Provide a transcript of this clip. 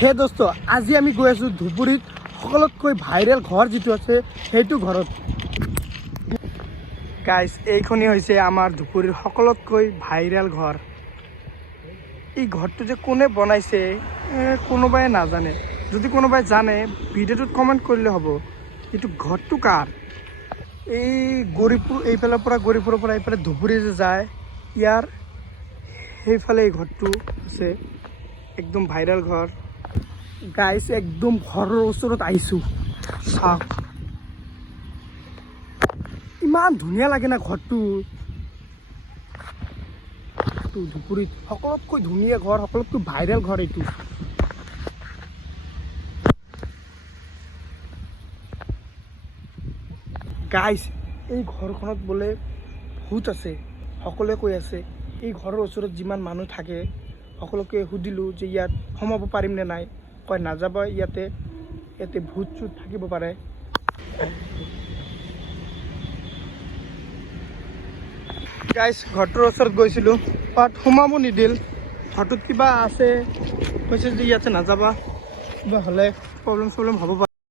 হে দোস্ত, আজি আমি গৈ আছোঁ ধুবুৰীত সকলোতকৈ ভাইৰেল ঘৰ যিটো আছে সেইটো ঘৰত। গাইজ, এইখনেই হৈছে আমাৰ ধুবুৰীৰ সকলোতকৈ ভাইৰেল ঘৰ। এই ঘৰটো যে কোনে বনাইছে কোনোবাই নাজানে। যদি কোনোবাই জানে ভিডিঅ'টোত কমেণ্ট কৰিলে হ'ব। এইটো ঘৰটো কাৰ? এই গৌৰীপুৰ, এইফালৰ পৰা গৌৰীপুৰৰ পৰা এইফালে ধুবুৰী যে যায়, ইয়াৰ সেইফালে এই ঘৰটো আছে। একদম ভাইৰেল ঘৰ। গাইজ, একদম ঘৰৰ ওচৰত আহিছোঁ, চাওক ইমান ধুনীয়া লাগে না ঘৰটো। ধুবুৰীত সকলোতকৈ ধুনীয়া ঘৰ, সকলোতকৈ ভাইৰেল ঘৰ এইটো। গাইজ, এই ঘৰখনত বোলে ভূত আছে, সকলোৱে কৈ আছে। এই ঘৰৰ ওচৰত যিমান মানুহ থাকে সকলোকে সুধিলোঁ যে ইয়াত সোমাব পাৰিম নে নাই, কয় নাযাব, ইয়াতে ভূত চুত থাকিব পাৰে। গাইজ, ঘৰটোৰ ওচৰত গৈছিলোঁ, বাট সোমাব নিদিল। ঘৰটোত কিবা আছে, কৈছে যে ইয়াতে নাযাবা, কিবা হ'লে প্ৰব্লেম হ'ব পাৰে।